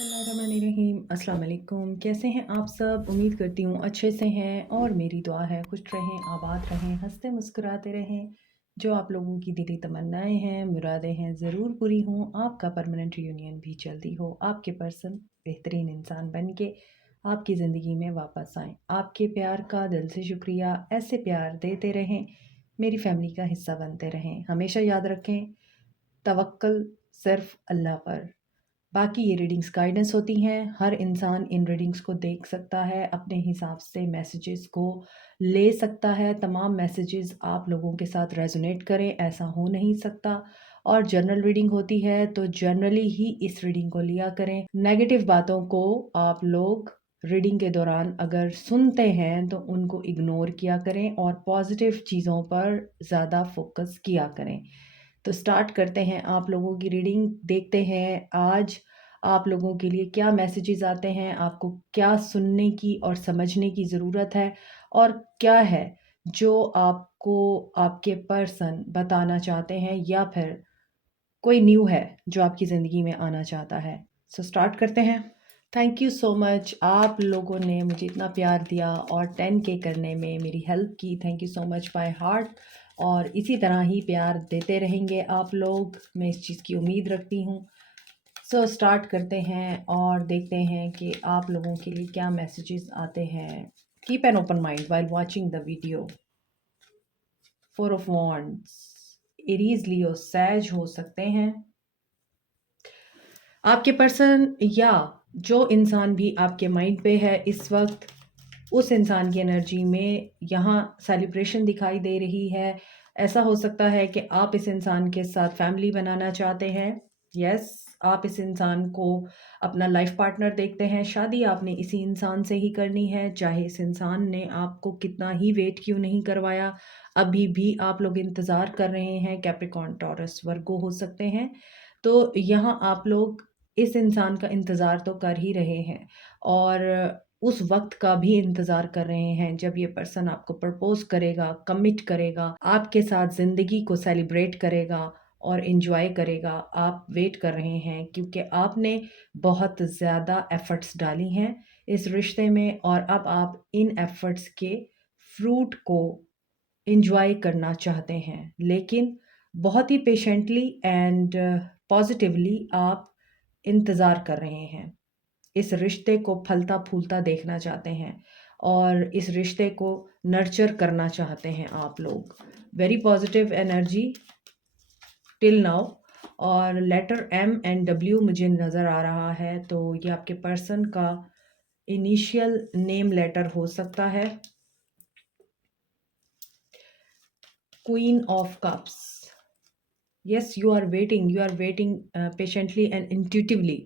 बिस्मिल्लाहिर्रहमानिर्रहीम। अस्सलाम वालेकुम। कैसे हैं आप सब? उम्मीद करती हूँ अच्छे से हैं और मेरी दुआ है खुश रहें, आबाद रहें, हंसते मुस्कुराते रहें। जो आप लोगों की दिली तमन्नाएं हैं, मुरादें हैं, ज़रूर पूरी हों। आपका परमानेंट रियूनियन भी जल्दी हो। आपके पर्सन बेहतरीन इंसान बन के आपकी ज़िंदगी में वापस आएँ। आपके प्यार का दिल से शुक्रिया। ऐसे प्यार देते रहें, मेरी फैमिली का हिस्सा बनते रहें। हमेशा याद रखें, तवक्कल सिर्फ़ अल्लाह पर। बाकी ये रीडिंग्स गाइडेंस होती हैं। हर इंसान इन रीडिंग्स को देख सकता है, अपने हिसाब से मैसेजेस को ले सकता है। तमाम मैसेजेस आप लोगों के साथ रेजोनेट करें, ऐसा हो नहीं सकता। और जनरल रीडिंग होती है तो जनरली ही इस रीडिंग को लिया करें। नेगेटिव बातों को आप लोग रीडिंग के दौरान अगर सुनते हैं तो उनको इग्नोर किया करें और पॉजिटिव चीज़ों पर ज़्यादा फोकस किया करें। तो स्टार्ट करते हैं आप लोगों की रीडिंग। देखते हैं आज आप लोगों के लिए क्या मैसेजेस आते हैं, आपको क्या सुनने की और समझने की ज़रूरत है और क्या है जो आपको आपके पर्सन बताना चाहते हैं या फिर कोई न्यू है जो आपकी ज़िंदगी में आना चाहता है। सो स्टार्ट करते हैं। थैंक यू सो मच, आप लोगों ने मुझे इतना प्यार दिया और 10K करने में मेरी हेल्प की। Thank you so much by heart. और इसी तरह ही प्यार देते रहेंगे आप लोग, मैं इस चीज़ की उम्मीद रखती हूँ। सो स्टार्ट करते हैं और देखते हैं कि आप लोगों के लिए क्या मैसेजेस आते हैं। Keep an open mind while watching the video. 4 of wands, Aries Leo Sag हो सकते हैं। आपके पर्सन या जो इंसान भी आपके माइंड पे है इस वक्त, उस इंसान की एनर्जी में यहाँ सेलिब्रेशन दिखाई दे रही है। ऐसा हो सकता है कि आप इस इंसान के साथ फैमिली बनाना चाहते हैं। यस, आप इस इंसान को अपना लाइफ पार्टनर देखते हैं। शादी आपने इसी इंसान से ही करनी है, चाहे इस इंसान ने आपको कितना ही वेट क्यों नहीं करवाया। अभी भी आप लोग इंतज़ार कर रहे हैं। कैप्रिकॉर्न, टॉरस, वर्गो हो सकते हैं। तो यहाँ आप लोग इस इंसान का इंतज़ार तो कर ही रहे हैं और उस वक़्त का भी इंतज़ार कर रहे हैं जब ये पर्सन आपको प्रपोज़ करेगा, कमिट करेगा, आपके साथ ज़िंदगी को सेलिब्रेट करेगा और एन्जॉय करेगा। आप वेट कर रहे हैं क्योंकि आपने बहुत ज़्यादा एफ़र्ट्स डाली हैं इस रिश्ते में और अब आप इन एफ़र्ट्स के फ्रूट को एन्जॉय करना चाहते हैं। लेकिन बहुत ही पेशेंटली एंड पॉज़िटिवली आप इंतज़ार कर रहे हैं। इस रिश्ते को फलता-फूलता देखना चाहते हैं और इस रिश्ते को नर्चर करना चाहते हैं आप लोग। Very positive energy till now. और लेटर एम एंड डब्ल्यू मुझे नज़र आ रहा है, तो ये आपके पर्सन का इनिशियल नेम लेटर हो सकता है। Queen of cups, yes you are waiting patiently and intuitively.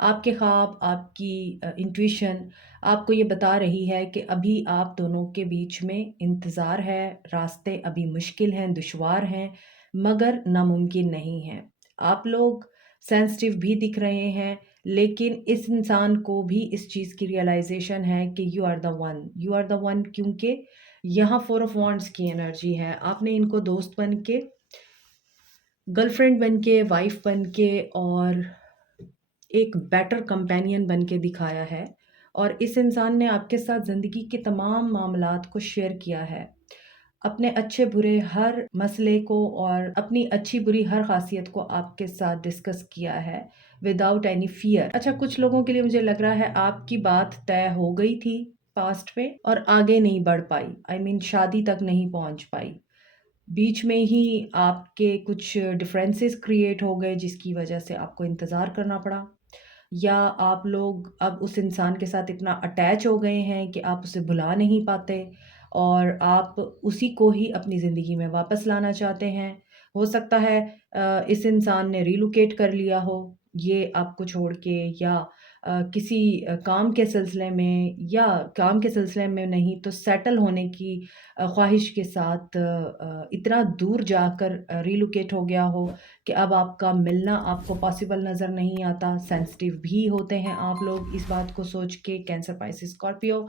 आपके ख्वाब, आपकी इंट्यूशन आपको ये बता रही है कि अभी आप दोनों के बीच में इंतज़ार है। रास्ते अभी मुश्किल हैं, दुश्वार हैं, मगर नामुमकिन नहीं हैं। आप लोग सेंसिटिव भी दिख रहे हैं, लेकिन इस इंसान को भी इस चीज़ की रियलाइजेशन है कि यू आर द वन, क्योंकि यहाँ 4 ऑफ वॉन्ड्स की एनर्जी है। आपने इनको दोस्त बन के, गर्लफ्रेंड बन के, वाइफ बन के और एक बेटर कंपेनियन बन के दिखाया है और इस इंसान ने आपके साथ ज़िंदगी के तमाम मामलात को शेयर किया है। अपने अच्छे बुरे हर मसले को और अपनी अच्छी बुरी हर ख़ासियत को आपके साथ डिस्कस किया है विदाउट एनी फ़ियर। अच्छा, कुछ लोगों के लिए मुझे लग रहा है आपकी बात तय हो गई थी पास्ट में और आगे नहीं बढ़ पाई। आई मीन शादी तक नहीं पहुँच पाई। बीच में ही आपके कुछ डिफरेंसेस क्रिएट हो गए जिसकी वजह से आपको इंतज़ार करना पड़ा, या आप लोग अब उस इंसान के साथ इतना अटैच हो गए हैं कि आप उसे भुला नहीं पाते और आप उसी को ही अपनी ज़िंदगी में वापस लाना चाहते हैं। हो सकता है इस इंसान ने रिलोकेट कर लिया हो ये आपको छोड़ के, या किसी काम के सिलसिले में, या काम के सिलसिले में नहीं तो सेटल होने की ख्वाहिश के साथ इतना दूर जाकर रिलोकेट हो गया हो कि अब आपका मिलना आपको पॉसिबल नज़र नहीं आता। सेंसिटिव भी होते हैं आप लोग इस बात को सोच के। Cancer, Pisces, Scorpio,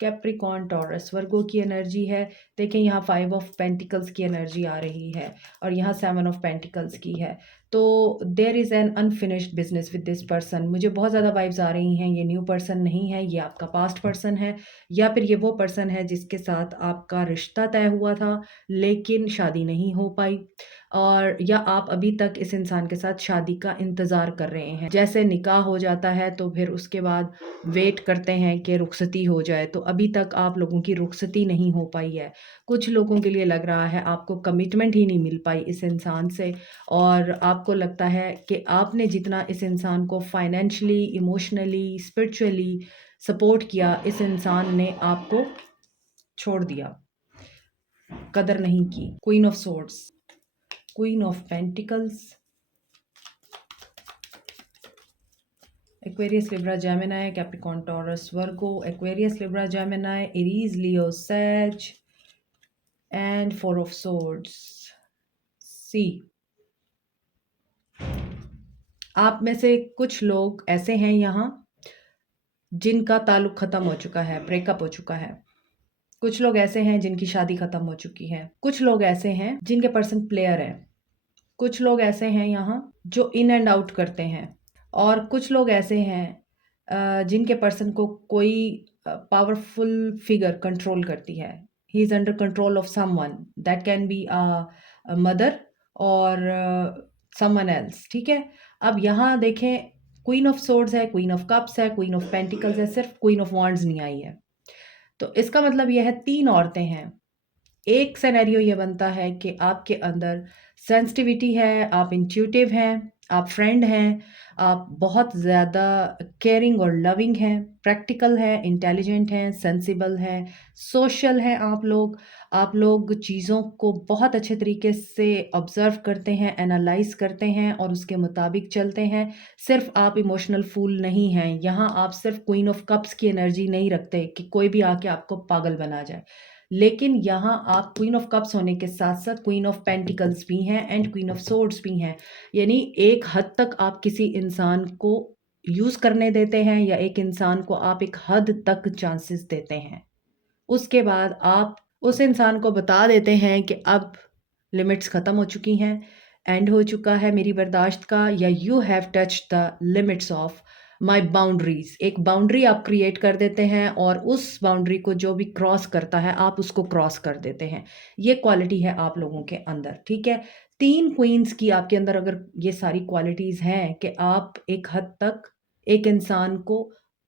Capricorn, Taurus, Virgo की एनर्जी है। देखें यहाँ 5 ऑफ पेंटिकल्स की एनर्जी आ रही है और यहाँ 7 ऑफ पेंटिकल्स की है। तो there is an unfinished business with this person. मुझे बहुत ज़्यादा वाइब्स आ रही हैं, ये न्यू पर्सन नहीं है, ये आपका पास्ट पर्सन है, या फिर ये वो पर्सन है जिसके साथ आपका रिश्ता तय हुआ था लेकिन शादी नहीं हो पाई, और या आप अभी तक इस इंसान के साथ शादी का इंतज़ार कर रहे हैं। जैसे निकाह हो जाता है तो फिर उसके बाद वेट करते हैं कि रुखसती हो जाए, तो अभी तक आप लोगों की रुखसती नहीं हो पाई है। कुछ लोगों के लिए लग रहा है आपको कमिटमेंट ही नहीं मिल पाई इस इंसान से, और आपको लगता है कि आपने जितना इस इंसान को फाइनेंशियली, इमोशनली, स्पिरिचुअली सपोर्ट किया, इस इंसान ने आपको छोड़ दिया, कदर नहीं की। Queen of swords, queen of pentacles, Aquarius, Libra, Gemini, Capricorn, Taurus, Virgo, Aquarius, Libra, Gemini, Aries, Leo, Sag, and four of swords, see. आप में से कुछ लोग ऐसे हैं यहाँ जिनका ताल्लुक ख़त्म हो चुका है, ब्रेकअप हो चुका है। कुछ लोग ऐसे हैं जिनकी शादी ख़त्म हो चुकी है। कुछ लोग ऐसे हैं जिनके पर्सन प्लेयर हैं। कुछ लोग ऐसे हैं यहाँ जो इन एंड आउट करते हैं, और कुछ लोग ऐसे हैं जिनके पर्सन को कोई पावरफुल फिगर कंट्रोल करती है। He is under control of someone, that can be a mother और समवन एल्स, ठीक है। अब यहाँ देखें, क्वीन ऑफ सोर्ड्स है, क्वीन ऑफ कप्स है, क्वीन ऑफ पेंटिकल्स है, सिर्फ क्वीन ऑफ वांड्स नहीं आई है। तो इसका मतलब यह है 3 औरतें हैं। एक सिनेरियो ये बनता है कि आपके अंदर सेंसिटिविटी है, आप इंट्यूटिव हैं, आप फ्रेंड हैं, आप बहुत ज़्यादा केयरिंग और लविंग हैं, प्रैक्टिकल हैं, इंटेलिजेंट हैं, सेंसिबल हैं, सोशल हैं आप लोग चीज़ों को बहुत अच्छे तरीके से ऑब्ज़र्व करते हैं, एनालाइज़ करते हैं और उसके मुताबिक चलते हैं। सिर्फ़ आप इमोशनल फूल नहीं हैं, यहाँ आप सिर्फ़ क्वीन ऑफ कप्स की एनर्जी नहीं रखते कि कोई भी आके आपको पागल बना जाए। लेकिन यहाँ आप क्वीन ऑफ कप्स होने के साथ-साथ क्वीन ऑफ पेंटिकल्स भी हैं एंड क्वीन ऑफ सोर्ड्स भी हैं। यानी एक हद तक आप किसी इंसान को यूज़ करने देते हैं, या एक इंसान को आप एक हद तक चांसेस देते हैं। उसके बाद आप उस इंसान को बता देते हैं कि अब लिमिट्स ख़त्म हो चुकी हैं, एंड हो चुका है मेरी बर्दाश्त का, या you have touched the limits of my boundaries. एक बाउंड्री आप क्रिएट कर देते हैं, और उस बाउंड्री को जो भी क्रॉस करता है, आप उसको क्रॉस कर देते हैं। ये क्वालिटी है आप लोगों के अंदर, ठीक है? 3 क्वीन्स की आपके अंदर अगर ये सारी क्वालिटीज़ हैं कि आप एक हद तक एक इंसान को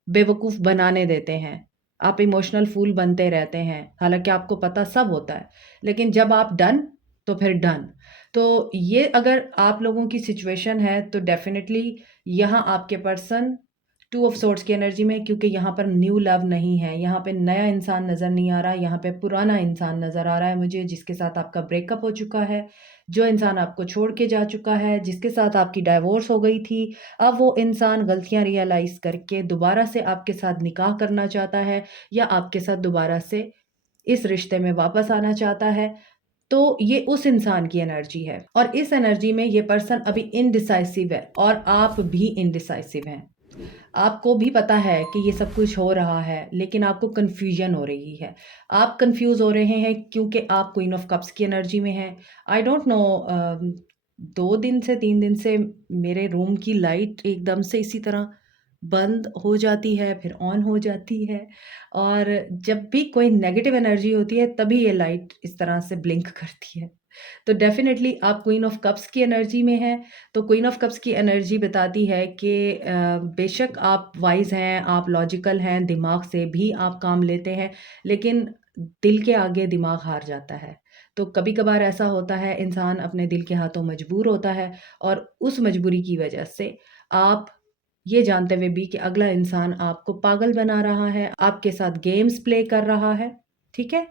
बेवकूफ़ बनाने देते हैं। आप इमोशनल फूल बनते रहते हैं, हालाँकि आपको पता सब होता है, लेकिन जब आप डन, तो फिर डन। तो ये अगर आप लोगों की सिचुएशन है, तो डेफ़िनिटली यहाँ आपके पर्सन टू ऑफ सोर्ड्स की एनर्जी में, क्योंकि यहाँ पर न्यू लव नहीं है, यहाँ पे नया इंसान नज़र नहीं आ रहा, यहाँ पे पुराना इंसान नज़र आ रहा है मुझे, जिसके साथ आपका ब्रेकअप हो चुका है, जो इंसान आपको छोड़ के जा चुका है, जिसके साथ आपकी डाइवोर्स हो गई थी। अब वो इंसान गलतियाँ रियलाइज़ करके दोबारा से आपके साथ निकाह करना चाहता है, या आपके साथ दोबारा से इस रिश्ते में वापस आना चाहता है। तो ये उस इंसान की एनर्जी है, और इस एनर्जी में ये पर्सन अभी इनडिसाइसिव है, और आप भी इनडिसाइसिव हैं। आपको भी पता है कि ये सब कुछ हो रहा है, लेकिन आपको कन्फ्यूजन हो रही है। आप कन्फ्यूज़ हो रहे हैं क्योंकि आप क्वीन ऑफ कप्स की एनर्जी में हैं। आई डोंट नो, 2 दिन से 3 दिन से मेरे रूम की लाइट एकदम से इसी तरह बंद हो जाती है, फिर ऑन हो जाती है, और जब भी कोई नेगेटिव एनर्जी होती है, तभी ये लाइट इस तरह से ब्लिंक करती है। तो डेफ़िनेटली आप क्वीन ऑफ कप्स की एनर्जी में हैं। तो क्वीन ऑफ कप्स की एनर्जी बताती है कि बेशक आप वाइज़ हैं, आप लॉजिकल हैं, दिमाग से भी आप काम लेते हैं, लेकिन दिल के आगे दिमाग हार जाता है। तो कभी-कभार ऐसा होता है, इंसान अपने दिल के हाथों मजबूर होता है, और उस मजबूरी की वजह से आप ये जानते हुए भी कि अगला इंसान आपको पागल बना रहा है, आपके साथ गेम्स प्ले कर रहा है, ठीक है?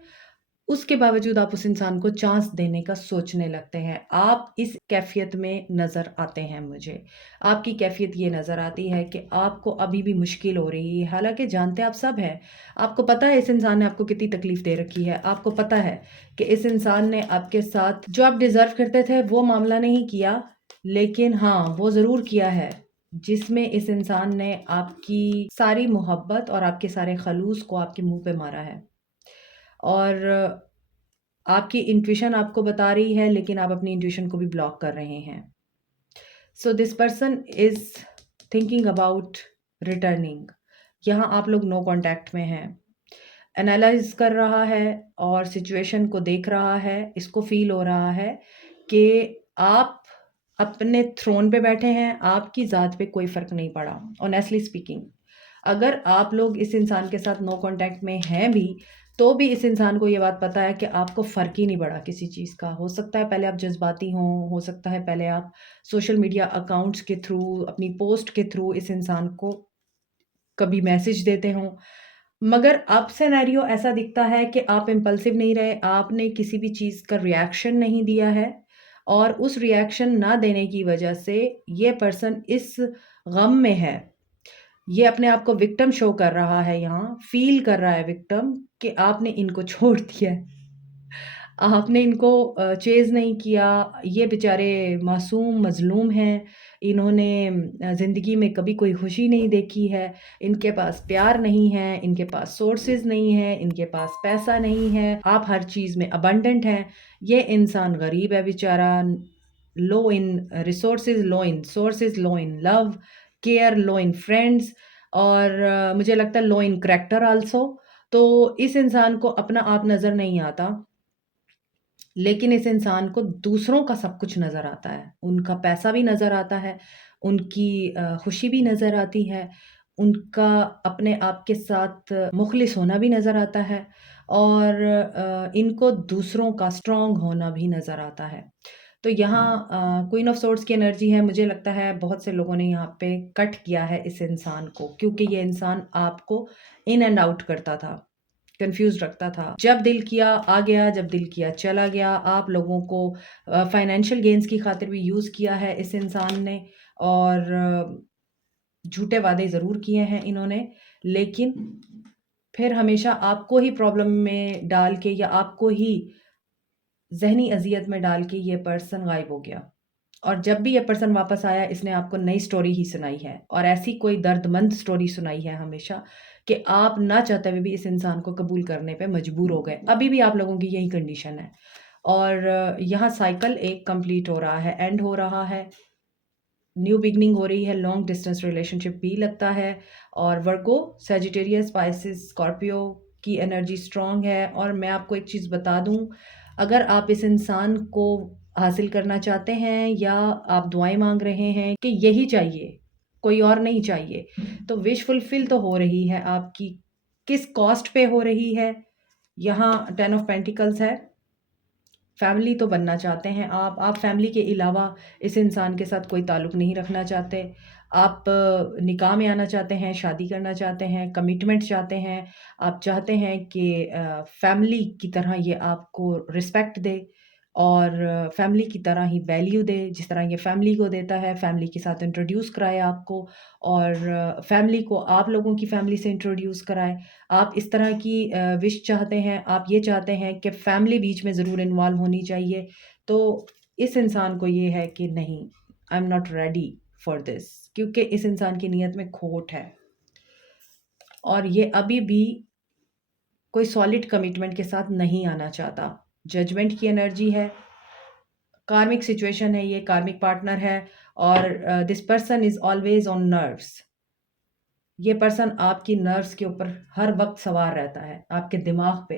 उसके बावजूद आप उस इंसान को चांस देने का सोचने लगते हैं। आप इस कैफ़ियत में नज़र आते हैं मुझे। आपकी कैफ़ियत ये नज़र आती है कि आपको अभी भी मुश्किल हो रही है, हालाँकि जानते आप सब हैं। आपको पता है इस इंसान ने आपको कितनी तकलीफ़ दे रखी है। आपको पता है कि इस इंसान ने आपके साथ जो आप डिज़र्व करते थे, वो मामला नहीं किया, लेकिन हाँ, वो ज़रूर किया है, जिसमें इस इंसान ने आपकी सारी मोहब्बत और आपके सारे खलूस को आपके मुँह पे मारा है। और आपकी इंट्यूशन आपको बता रही है, लेकिन आप अपनी इंट्यूशन को भी ब्लॉक कर रहे हैं। So this person is thinking about returning. यहाँ आप लोग नो कांटेक्ट में हैं, एनालाइज कर रहा है और सिचुएशन को देख रहा है। इसको फील हो रहा है कि आप अपने थ्रोन पे बैठे हैं, आपकी ज़ात पे कोई फ़र्क नहीं पड़ा। ऑनेस्टली स्पीकिंग, अगर आप लोग इस इंसान के साथ नो कांटेक्ट में हैं भी, तो भी इस इंसान को ये बात पता है कि आपको फ़र्क ही नहीं पड़ा किसी चीज़ का। हो सकता है पहले आप जज़्बाती हों, हो सकता है पहले आप सोशल मीडिया अकाउंट्स के थ्रू, अपनी पोस्ट के थ्रू इस इंसान को कभी मैसेज देते हों, मगर अब सिनेरियो ऐसा दिखता है कि आप इम्पल्सिव नहीं रहे, आपने किसी भी चीज़ का रिएक्शन नहीं दिया है, और उस रिएक्शन ना देने की वजह से ये पर्सन इस गम में है। ये अपने आप को विक्टिम शो कर रहा है, यहाँ फ़ील कर रहा है विक्टिम कि आपने इनको छोड़ दिया है। आपने इनको चेज़ नहीं किया, ये बेचारे मासूम मज़लूम हैं, इन्होंने ज़िंदगी में कभी कोई खुशी नहीं देखी है, इनके पास प्यार नहीं है, इनके पास सोर्सेज़ नहीं है, इनके पास पैसा नहीं है, आप हर चीज़ में अबंडेंट हैं। ये इंसान गरीब है बेचारा, low in resources, low in sources, low in love, care, low in friends, और मुझे लगता है लो इन करैक्टर आल्सो। तो इस इंसान को अपना आप नज़र नहीं आता, लेकिन इस इंसान को दूसरों का सब कुछ नज़र आता है। उनका पैसा भी नज़र आता है, उनकी खुशी भी नज़र आती है, उनका अपने आप के साथ मुख़लिस होना भी नज़र आता है, और इनको दूसरों का स्ट्रॉन्ग होना भी नज़र आता है। तो यहाँ क्वीन ऑफ सोर्ड्स की एनर्जी है। मुझे लगता है बहुत से लोगों ने यहाँ पे कट किया है इस इंसान को, क्योंकि ये इंसान आपको इन एंड आउट करता था, कंफ्यूज रखता था। जब दिल किया आ गया, जब दिल किया चला गया। आप लोगों को फाइनेंशियल गेन्स की खातिर भी यूज़ किया है इस इंसान ने, और झूठे वादे ज़रूर किए हैं इन्होंने, लेकिन फिर हमेशा आपको ही प्रॉब्लम में डाल के, या आपको ही ज़हनी अज़ियत में डाल के ये पर्सन गायब हो गया। और जब भी ये पर्सन वापस आया, इसने आपको नई स्टोरी ही सुनाई है, और ऐसी कोई दर्दमंद स्टोरी सुनाई है हमेशा कि आप ना चाहते हुए भी इस इंसान को कबूल करने पे मजबूर हो गए। अभी भी आप लोगों की यही कंडीशन है, और यहाँ साइकिल एक कंप्लीट हो रहा है, एंड हो रहा है, न्यू बिगनिंग हो रही है, लॉन्ग डिस्टेंस रिलेशनशिप भी लगता है। और वर्गो, सजिटेरियस, स्पाइसिस, स्कॉर्पियो की एनर्जी स्ट्रॉन्ग है। और मैं आपको एक चीज़ बता दूं, अगर आप इस इंसान को हासिल करना चाहते हैं, या आप दुआएं मांग रहे हैं कि यही चाहिए, कोई और नहीं चाहिए, तो विश फुलफिल तो हो रही है आपकी। किस कॉस्ट पे हो रही है? यहाँ 10 ऑफ पेंटिकल्स है। फैमिली तो बनना चाहते हैं आप फैमिली के अलावा इस इंसान के साथ कोई ताल्लुक़ नहीं रखना चाहते। आप निकाह में आना चाहते हैं, शादी करना चाहते हैं, कमिटमेंट चाहते हैं। आप चाहते हैं कि फैमिली की तरह ये आपको रिस्पेक्ट दे, और फैमिली की तरह ही वैल्यू दे, जिस तरह ये फैमिली को देता है। फैमिली के साथ इंट्रोड्यूस कराए आपको, और फैमिली को आप लोगों की फैमिली से इंट्रोड्यूस कराए। आप इस तरह की विश चाहते हैं, आप ये चाहते हैं कि फैमिली बीच में ज़रूर इन्वॉल्व होनी चाहिए। तो इस इंसान को ये है कि नहीं, I am not ready for this, क्योंकि इस इंसान की नीयत में खोट है, और ये अभी भी कोई सॉलिड कमिटमेंट के साथ नहीं आना चाहता। जजमेंट की एनर्जी है, कार्मिक सिचुएशन है, ये कार्मिक पार्टनर है, और this person is always on nerves. ये पर्सन आपकी नर्व्स के ऊपर हर वक्त सवार रहता है, आपके दिमाग पे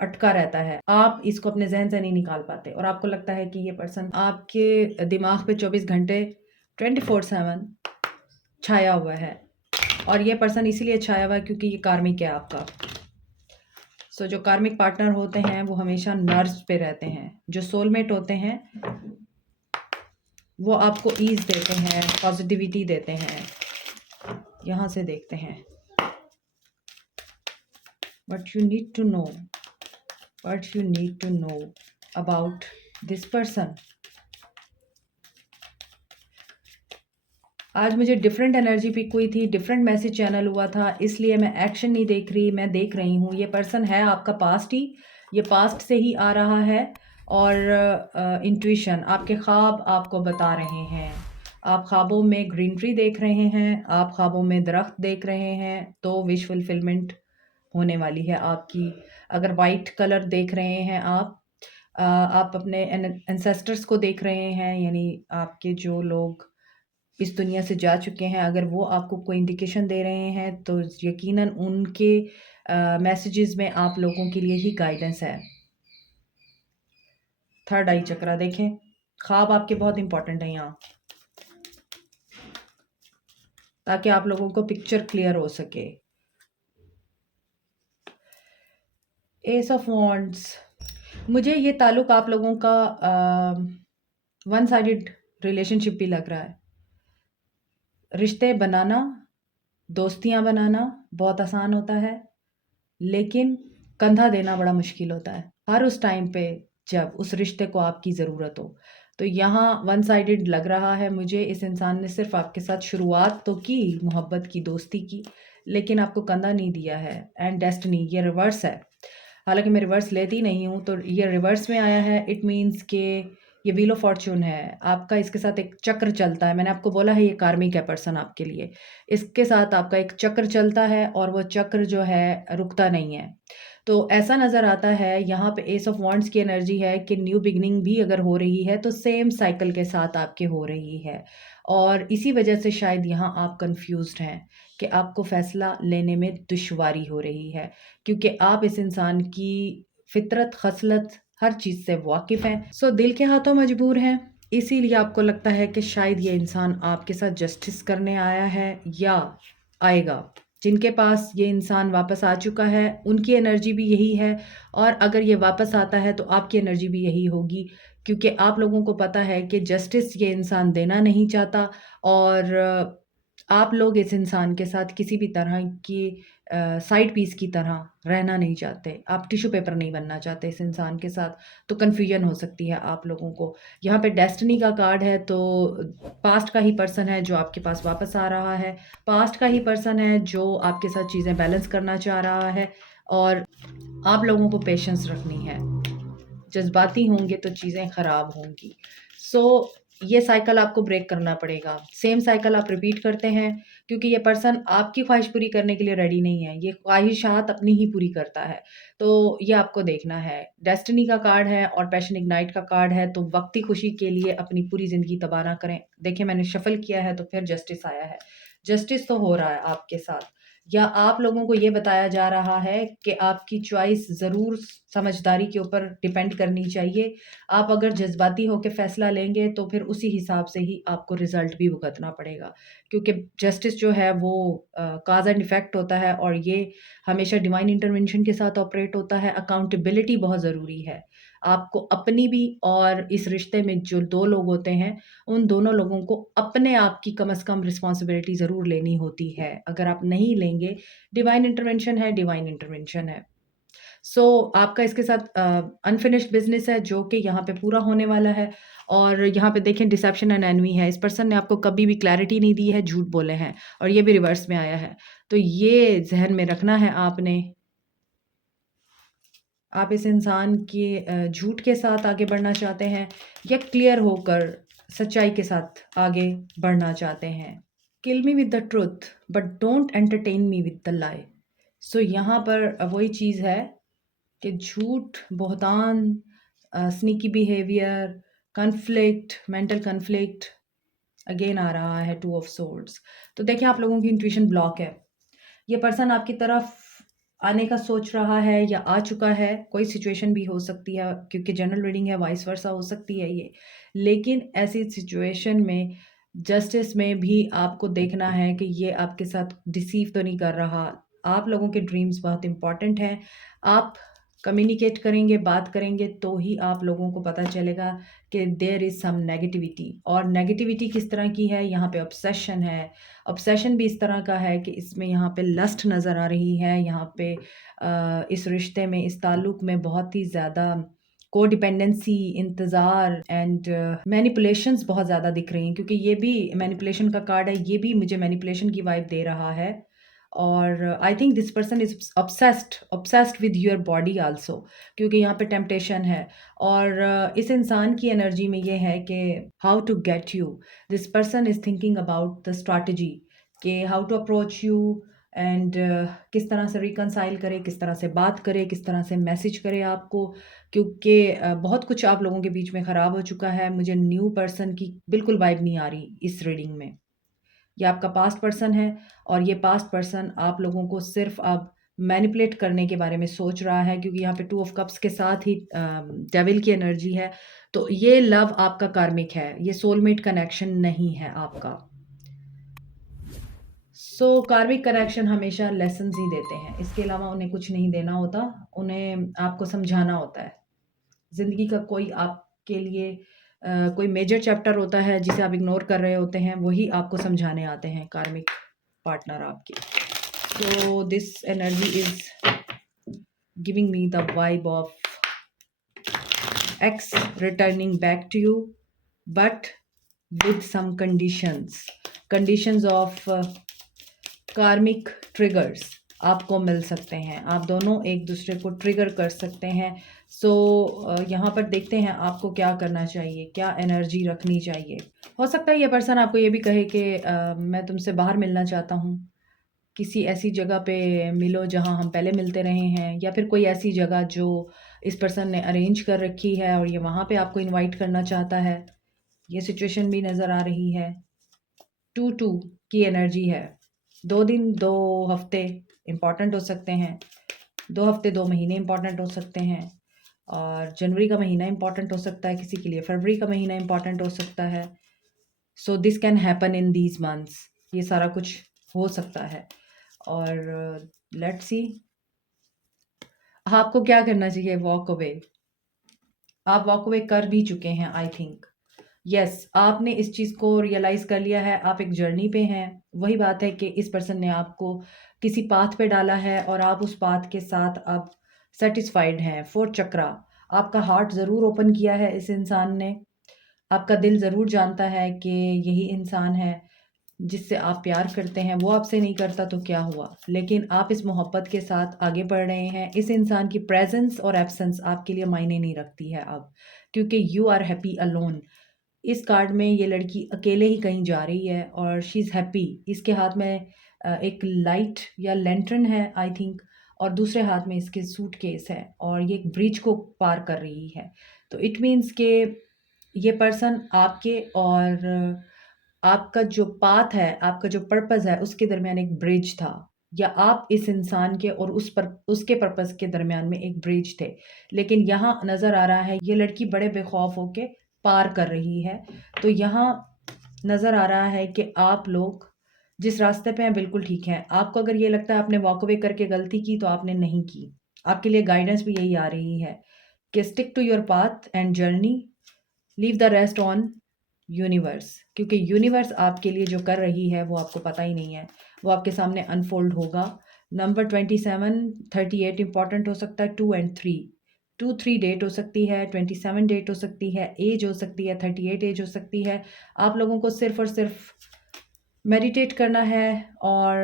अटका रहता है। आप इसको अपने ज़हन से नहीं निकाल पाते, और आपको लगता है कि ये पर्सन आपके दिमाग पे 24 घंटे 24/7 छाया हुआ है, और ये पर्सन इसीलिए छाया हुआ है क्योंकि ये कार्मिक है आपका। सो जो कार्मिक पार्टनर होते हैं वो हमेशा नर्व्स पे रहते हैं। जो सोलमेट होते हैं वो आपको ईज़ देते हैं, पॉजिटिविटी देते हैं। यहाँ से देखते हैं, what you need to know, what you need to know about this person। आज मुझे डिफरेंट एनर्जी पिक हुई थी, डिफरेंट मैसेज चैनल हुआ था, इसलिए मैं एक्शन नहीं देख रही, मैं देख रही हूँ ये पर्सन है आपका पास्ट ही, ये पास्ट से ही आ रहा है। और इंट्यूशन, आपके ख्वाब आपको बता रहे हैं। आप ख्वाबों में ग्रीनरी देख रहे हैं, आप ख्वाबों में दरख्त देख रहे हैं, तो विश फुलफिलमेंट होने वाली है आपकी। अगर वाइट कलर देख रहे हैं आप, आप अपने एंसेस्टर्स को देख रहे हैं, यानी आपके जो लोग इस दुनिया से जा चुके हैं, अगर वो आपको कोई इंडिकेशन दे रहे हैं तो यकीनन उनके मैसेजेस में आप लोगों के लिए ही गाइडेंस है। थर्ड आई चक्रा देखें, ख्वाब आपके बहुत इंपॉर्टेंट है यहाँ, ताकि आप लोगों को पिक्चर क्लियर हो सके। एस ऑफ वॉन्ड्स, मुझे ये ताल्लुक आप लोगों का वन साइडेड रिलेशनशिप भी लग रहा है। रिश्ते बनाना, दोस्तियां बनाना बहुत आसान होता है, लेकिन कंधा देना बड़ा मुश्किल होता है हर उस टाइम पे जब उस रिश्ते को आपकी ज़रूरत हो। तो यहाँ वन साइडेड लग रहा है मुझे, इस इंसान ने सिर्फ आपके साथ शुरुआत तो की मोहब्बत की, दोस्ती की, लेकिन आपको कंधा नहीं दिया है। एंड डेस्टिनी ये रिवर्स है, हालांकि मैं रिवर्स लेती नहीं हूँ, तो ये रिवर्स में आया है। इट मीन्स के ये व्हील ऑफ फॉर्च्यून है आपका, इसके साथ एक चक्र चलता है। मैंने आपको बोला है ये कार्मिक है पर्सन आपके लिए, इसके साथ आपका एक चक्र चलता है और वो चक्र जो है रुकता नहीं है। तो ऐसा नज़र आता है यहाँ पे एस ऑफ वॉन्ड्स की एनर्जी है कि न्यू बिगनिंग भी अगर हो रही है तो सेम साइकिल के साथ आपके हो रही है, और इसी वजह से शायद यहाँ आप कंफ्यूज्ड हैं कि आपको फ़ैसला लेने में दुश्वारी हो रही है, क्योंकि आप इस इंसान की फितरत, खसलत, हर चीज़ से वाकिफ़ हैं। सो दिल के हाथों मजबूर हैं, इसीलिए आपको लगता है कि शायद ये इंसान आपके साथ जस्टिस करने आया है या आएगा। जिनके पास ये इंसान वापस आ चुका है उनकी एनर्जी भी यही है, और अगर ये वापस आता है तो आपकी एनर्जी भी यही होगी, क्योंकि आप लोगों को पता है कि जस्टिस ये इंसान देना नहीं चाहता, और आप लोग इस इंसान के साथ किसी भी तरह की साइड पीस की तरह रहना नहीं चाहते, आप टिश्यू पेपर नहीं बनना चाहते इस इंसान के साथ, तो कन्फ्यूजन हो सकती है आप लोगों को। यहाँ पे डेस्टिनी का कार्ड है, तो पास्ट का ही पर्सन है जो आपके पास वापस आ रहा है, पास्ट का ही पर्सन है जो आपके साथ चीज़ें बैलेंस करना चाह रहा है, और आप लोगों को पेशेंस रखनी है। जज़्बाती होंगे तो चीज़ें ख़राब होंगी। सो ये साइकिल आपको ब्रेक करना पड़ेगा। सेम साइकिल आप रिपीट करते हैं, क्योंकि ये पर्सन आपकी ख़्वाहिश पूरी करने के लिए रेडी नहीं है, ये ख़्वाहिशात अपनी ही पूरी करता है। तो ये आपको देखना है। डेस्टिनी का कार्ड है और पैशन इग्नाइट का कार्ड है, तो वक़्ती खुशी के लिए अपनी पूरी ज़िंदगी तबाह ना करें। देखिए मैंने शफ़ल किया है तो फिर जस्टिस आया है। जस्टिस तो हो रहा है आपके साथ, या आप लोगों को ये बताया जा रहा है कि आपकी चॉइस ज़रूर समझदारी के ऊपर डिपेंड करनी चाहिए। आप अगर जज़्बाती होके फ़ैसला लेंगे तो फिर उसी हिसाब से ही आपको रिज़ल्ट भी भुगतना पड़ेगा, क्योंकि जस्टिस जो है वो कॉज़ एंड इफ़ेक्ट होता है, और ये हमेशा डिवाइन इंटरवेंशन के साथ ऑपरेट होता है। अकाउंटेबिलिटी बहुत ज़रूरी है, आपको अपनी भी, और इस रिश्ते में जो 2 लोग होते हैं उन दोनों लोगों को अपने आप की कम से कम रिस्पॉन्सिबिलिटी ज़रूर लेनी होती है। अगर आप नहीं लेंगे, डिवाइन इंटरवेंशन है, डिवाइन इंटरवेंशन है। सो आपका इसके साथ अनफिनिश्ड बिज़नेस है जो कि यहाँ पे पूरा होने वाला है, और यहाँ पे देखें डिसेप्शन एंड एनवी है। इस पर्सन ने आपको कभी भी क्लैरिटी नहीं दी है, झूठ बोले हैं, और ये भी रिवर्स में आया है। तो ये ज़हन में रखना है आपने। आप इस इंसान के झूठ के साथ आगे बढ़ना चाहते हैं या क्लियर होकर सच्चाई के साथ आगे बढ़ना चाहते हैं। Kill me with the truth but don't entertain me with the lie. So यहाँ पर वही चीज़ है कि झूठ, बहतान, sneaky behaviour, conflict, mental conflict again आ रहा है, टू ऑफ सोर्ड्स। तो देखिए आप लोगों की इंट्यूशन ब्लॉक है, ये पर्सन आपकी तरफ आने का सोच रहा है या आ चुका है, कोई सिचुएशन भी हो सकती है, क्योंकि जनरल रीडिंग है, वाइस वर्सा हो सकती है ये। लेकिन ऐसी सिचुएशन में जस्टिस में भी आपको देखना है कि ये आपके साथ डिसीव तो नहीं कर रहा। आप लोगों के ड्रीम्स बहुत इंपॉर्टेंट हैं, आप कम्युनिकेट करेंगे, बात करेंगे तो ही आप लोगों को पता चलेगा कि देयर इज़ सम नेगेटिविटी। और नेगेटिविटी किस तरह की है, यहाँ पे ऑब्सेशन है। ऑब्सेशन भी इस तरह का है कि इसमें यहाँ पे लस्ट नज़र आ रही है, यहाँ पे इस रिश्ते में, इस ताल्लुक में बहुत ही ज़्यादा कोडिपेंडेंसी, इंतज़ार एंड मैनिपुलेशंस बहुत ज़्यादा दिख रही हैं, क्योंकि ये भी मैनिपुलेशन का कार्ड है, ये भी मुझे मैनिपुलेशन की वाइब दे रहा है। और I think this person is obsessed with your body also, क्योंकि यहाँ पे टेम्पटेशन है। और इस इंसान की एनर्जी में ये है कि how to get you, this person is thinking about the strategy, कि how to approach you, and किस तरह से रिकंसाइल करे, किस तरह से बात करे, किस तरह से मैसेज करे आपको, क्योंकि बहुत कुछ आप लोगों के बीच में ख़राब हो चुका है। मुझे न्यू पर्सन की बिल्कुल वाइब नहीं आ रही इस रीडिंग में। ये आपका पास्ट पर्सन है और ये पास्ट पर्सन आप लोगों को सिर्फ अब मैनिपुलेट करने के बारे में सोच रहा है, क्योंकि यहाँ पे 2 ऑफ कप्स के साथ ही डेविल की एनर्जी है। तो ये लव आपका कार्मिक है, ये सोलमेट कनेक्शन नहीं है आपका। सो कार्मिक कनेक्शन हमेशा लेसन्स ही देते हैं, इसके अलावा उन्हें कुछ नहीं देना होता, उन्हें आपको समझाना होता है। ज़िंदगी का कोई आपके लिए कोई मेजर चैप्टर होता है जिसे आप इग्नोर कर रहे होते हैं, वही आपको समझाने आते हैं कार्मिक पार्टनर आपके। So this energy is giving me the vibe of ex returning back to you, but with some conditions of karmic triggers आपको मिल सकते हैं। आप दोनों एक दूसरे को ट्रिगर कर सकते हैं। सो यहाँ पर देखते हैं आपको क्या करना चाहिए, क्या एनर्जी रखनी चाहिए। हो सकता है ये पर्सन आपको ये भी कहे कि मैं तुमसे बाहर मिलना चाहता हूँ, किसी ऐसी जगह पे मिलो जहाँ हम पहले मिलते रहे हैं, या फिर कोई ऐसी जगह जो इस पर्सन ने अरेंज कर रखी है और ये वहाँ पे आपको इनवाइट करना चाहता है। ये सिचुएशन भी नज़र आ रही है। 2-2 की एनर्जी है। 2 दिन 2 हफ्ते इम्पॉर्टेंट हो सकते हैं, 2 हफ्ते 2 महीने इम्पॉर्टेंट हो सकते हैं, और जनवरी का महीना इम्पॉर्टेंट हो सकता है किसी के लिए, फरवरी का महीना इम्पॉर्टेंट हो सकता है। So this can happen in these months, ये सारा कुछ हो सकता है। और लेट्स सी आपको क्या करना चाहिए। वॉक अवे, आप वॉक अवे कर भी चुके हैं आई थिंक। यस, आपने इस चीज़ को रियलाइज़ कर लिया है, आप एक जर्नी पे हैं। वही बात है कि इस पर्सन ने आपको किसी पाथ पे डाला है और आप उस पाथ के साथ अब सेटिस्फाइड हैं। 4 चक्रा, आपका हार्ट ज़रूर ओपन किया है इस इंसान ने। आपका दिल ज़रूर जानता है कि यही इंसान है जिससे आप प्यार करते हैं। वो आपसे नहीं करता तो क्या हुआ, लेकिन आप इस मोहब्बत के साथ आगे बढ़ रहे हैं। इस इंसान की प्रेजेंस और एब्सेंस आपके लिए मायने नहीं रखती है अब, क्योंकि यू आर हैप्पी अलोन। इस कार्ड में ये लड़की अकेले ही कहीं जा रही है और शी इज़ हैप्पी। इसके हाथ में एक लाइट या लैंटर्न है आई थिंक, और दूसरे हाथ में इसके सूटकेस है और ये एक ब्रिज को पार कर रही है। तो इट मीन्स के ये पर्सन आपके और आपका जो पाथ है, आपका जो पर्पस है, उसके दरमियान एक ब्रिज था, या आप इस इंसान के और उसके पर्पस के दरमियान में एक ब्रिज थे। लेकिन यहाँ नज़र आ रहा है ये लड़की बड़े बेखौफ होके पार कर रही है। तो यहाँ नज़र आ रहा है कि आप लोग जिस रास्ते पे हैं बिल्कुल ठीक हैं। आपको अगर ये लगता है आपने वॉक अवे करके गलती की, तो आपने नहीं की। आपके लिए गाइडेंस भी यही आ रही है कि stick to your path and journey, leave the rest on universe, क्योंकि यूनिवर्स आपके लिए जो कर रही है वो आपको पता ही नहीं है, वो आपके सामने अनफोल्ड होगा। नंबर 27 38 इंपॉर्टेंट हो सकता है, 2 एंड 3, 2-3 डेट हो सकती है, 27 डेट हो सकती है, एज हो सकती है, 38 एज हो सकती है। आप लोगों को सिर्फ और सिर्फ मेडिटेट करना है और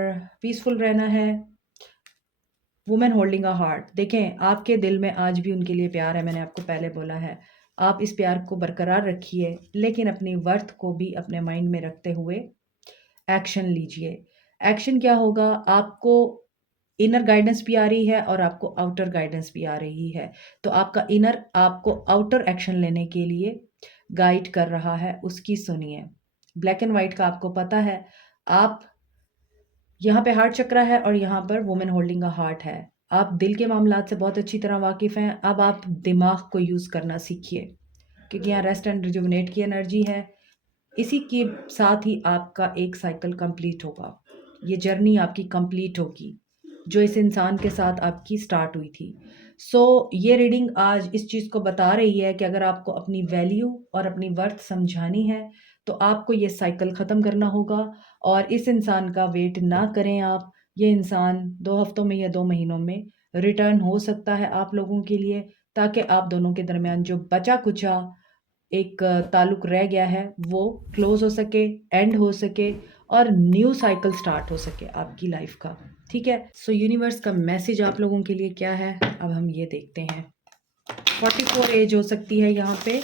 पीसफुल रहना है। वुमेन होल्डिंग अ हार्ट, देखें आपके दिल में आज भी उनके लिए प्यार है। मैंने आपको पहले बोला है, आप इस प्यार को बरकरार रखिए, लेकिन अपनी वर्थ को भी अपने माइंड में रखते हुए एक्शन लीजिए। एक्शन क्या होगा, आपको इनर गाइडेंस भी आ रही है और आपको आउटर गाइडेंस भी आ रही है। तो आपका इनर आपको आउटर एक्शन लेने के लिए गाइड कर रहा है, उसकी सुनिए। ब्लैक एंड वाइट का आपको पता है, आप यहाँ पे हार्ट चक्रा है और यहाँ पर वुमेन होल्डिंग अ हार्ट है। आप दिल के मामलात से बहुत अच्छी तरह वाकिफ़ हैं। अब आप दिमाग को यूज़ करना सीखिए, क्योंकि यहाँ रेस्ट एंड रिजुविनेट की एनर्जी है। इसी के साथ ही आपका एक साइकिल कंप्लीट होगा। ये जर्नी आपकी कंप्लीट होगी जो इस इंसान के साथ आपकी स्टार्ट हुई थी। ये रीडिंग आज इस चीज़ को बता रही है कि अगर आपको अपनी वैल्यू और अपनी वर्थ समझानी है, तो आपको ये साइकिल ख़त्म करना होगा और इस इंसान का वेट ना करें आप। ये इंसान 2 हफ्तों में या 2 महीनों में रिटर्न हो सकता है आप लोगों के लिए, ताकि आप दोनों के दरमियान जो बचा-कुचा एक ताल्लुक रह गया है वो क्लोज़ हो सके, एंड हो सके और न्यू साइकिल स्टार्ट हो सके आपकी लाइफ का। ठीक है? यूनिवर्स का मैसेज आप लोगों के लिए क्या है, अब हम ये देखते हैं। 44 एज हो सकती है यहाँ पे,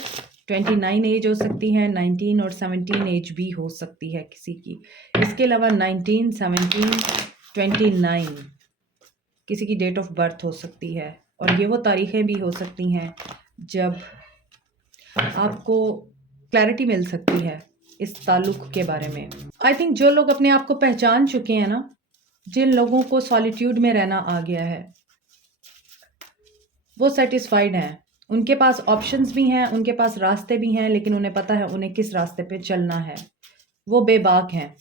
29 एज हो सकती है, 19 और 17 एज भी हो सकती है किसी की। इसके अलावा 19, 17 29 किसी की डेट ऑफ बर्थ हो सकती है, और ये वो तारीखें भी हो सकती हैं जब आपको क्लैरिटी मिल सकती है इस ताल्लुक़ के बारे में। आई थिंक जो लोग अपने आप को पहचान चुके हैं ना, जिन लोगों को सॉलिट्यूड में रहना आ गया है, वो सेटिस्फाइड हैं। उनके पास ऑप्शंस भी हैं, उनके पास रास्ते भी हैं, लेकिन उन्हें पता है उन्हें किस रास्ते पे चलना है। वो बेबाक हैं।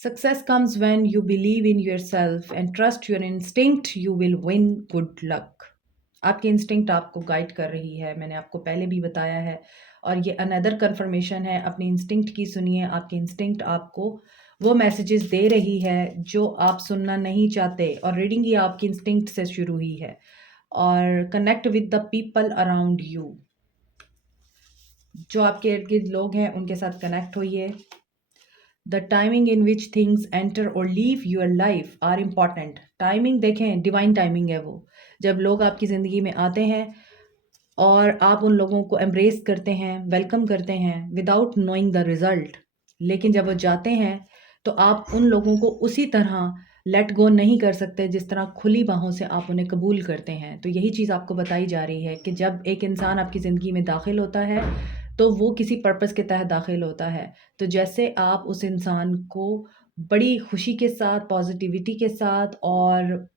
Success comes when you believe in yourself and trust your instinct, you will win. Good luck. आपकी इंस्टिंक्ट आपको गाइड कर रही है, मैंने आपको पहले भी बताया है, और ये अनदर कन्फर्मेशन है। अपनी इंस्टिंक्ट की सुनिए। आपकी इंस्टिंक्ट आपको वो मैसेजेस दे रही है जो आप सुनना नहीं चाहते, और रीडिंग ही आपकी इंस्टिंक्ट से शुरू हुई है। और connect with the people around you. जो आपके इर्द गिर्द लोग हैं उनके साथ कनेक्ट होइए। The timing in which things enter और leave your life are important. Timing देखें, डिवाइन टाइमिंग है वो। जब लोग आपकी ज़िंदगी में आते हैं और आप उन लोगों को एम्ब्रेस करते हैं, वेलकम करते हैं विदाउट नोइंग द रिज़ल्ट, लेकिन जब वो जाते हैं तो आप उन लोगों को उसी तरह लेट गो नहीं कर सकते जिस तरह खुली बाहों से आप उन्हें कबूल करते हैं। तो यही चीज़ आपको बताई जा रही है कि जब एक इंसान आपकी ज़िंदगी में दाखिल होता है तो वो किसी पर्पस के तहत दाखिल होता है। तो जैसे आप उस इंसान को बड़ी खुशी के साथ, पॉजिटिविटी के साथ और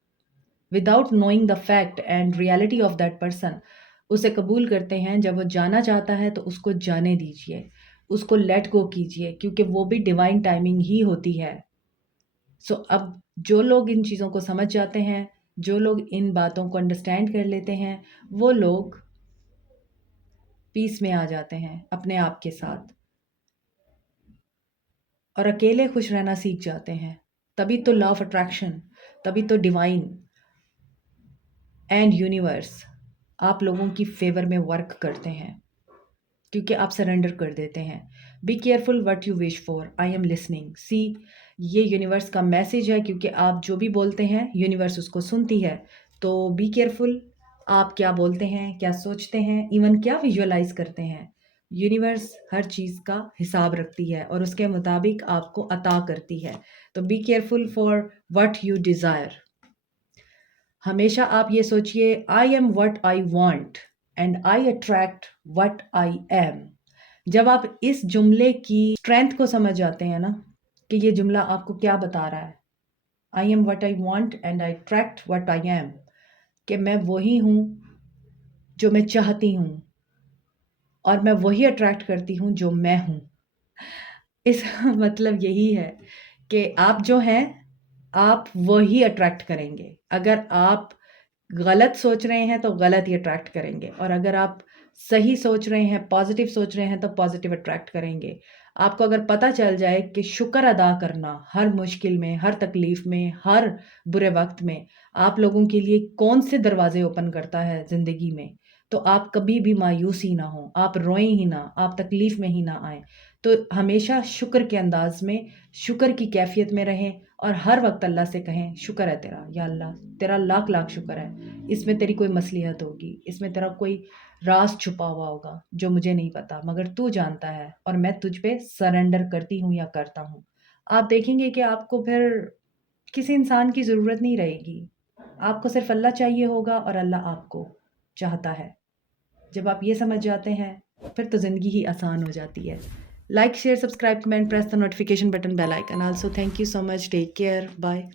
without knowing the fact and reality of that person उसे कबूल करते हैं, जब वो जाना चाहता है तो उसको जाने दीजिए, उसको लेट गो कीजिए, क्योंकि वो भी डिवाइन टाइमिंग ही होती है। सो अब जो लोग इन चीज़ों को समझ जाते हैं, जो लोग इन बातों को अंडरस्टैंड कर लेते हैं, वो लोग पीस में आ जाते हैं अपने आप के साथ, और अकेले खुश रहना सीख जाते हैं। तभी तो लॉ ऑफ अट्रैक्शन, तभी तो डिवाइन एंड यूनिवर्स आप लोगों की फेवर में वर्क करते हैं, क्योंकि आप सरेंडर कर देते हैं। Be careful what you wish for, I am listening. See, ये यूनिवर्स का मैसेज है, क्योंकि आप जो भी बोलते हैं यूनिवर्स उसको सुनती है। तो बी केयरफुल, आप क्या बोलते हैं, क्या सोचते हैं, इवन क्या विजुअलाइज करते हैं। यूनिवर्स हर चीज़ का हिसाब रखती है और उसके मुताबिक आपको अता करती है। तो be careful for what you desire. हमेशा आप ये सोचिए, I am what I want and I attract what I am. जब आप इस जुमले की स्ट्रेंथ को समझ जाते हैं ना, कि ये जुमला आपको क्या बता रहा है, I am what I want and I attract what I am, कि मैं वही हूँ जो मैं चाहती हूँ और मैं वही अट्रैक्ट करती हूँ जो मैं हूँ। इसका मतलब यही है कि आप जो हैं आप वही अट्रैक्ट करेंगे। अगर आप गलत सोच रहे हैं तो गलत ही अट्रैक्ट करेंगे, और अगर आप सही सोच रहे हैं, पॉजिटिव सोच रहे हैं तो पॉजिटिव अट्रैक्ट करेंगे। आपको अगर पता चल जाए कि शुक्र अदा करना हर मुश्किल में, हर तकलीफ़ में, हर बुरे वक़्त में आप लोगों के लिए कौन से दरवाज़े ओपन करता है ज़िंदगी में, तो आप कभी भी मायूस ही ना हों, आप रोएँ ही ना, आप तकलीफ़ में ही ना आएँ। तो हमेशा शुक्र के अंदाज़ में, शुक्र की कैफ़ियत में रहें और हर वक़्त अल्लाह से कहें, शुक्र है तेरा, या अल्लाह तेरा लाख लाख शुक्र है। इसमें तेरी कोई मसलिहत होगी, इसमें तेरा कोई राज छुपा हुआ होगा जो मुझे नहीं पता, मगर तू जानता है और मैं तुझ पे सरेंडर करती हूँ या करता हूँ। आप देखेंगे कि आपको फिर किसी इंसान की ज़रूरत नहीं रहेगी। आपको सिर्फ़ अल्लाह चाहिए होगा और अल्लाह आपको चाहता है। जब आप ये समझ जाते हैं, फिर तो ज़िंदगी ही आसान हो जाती है। Like, share, subscribe, comment, press the notification button, bell icon. Also thank you so much, take care, bye.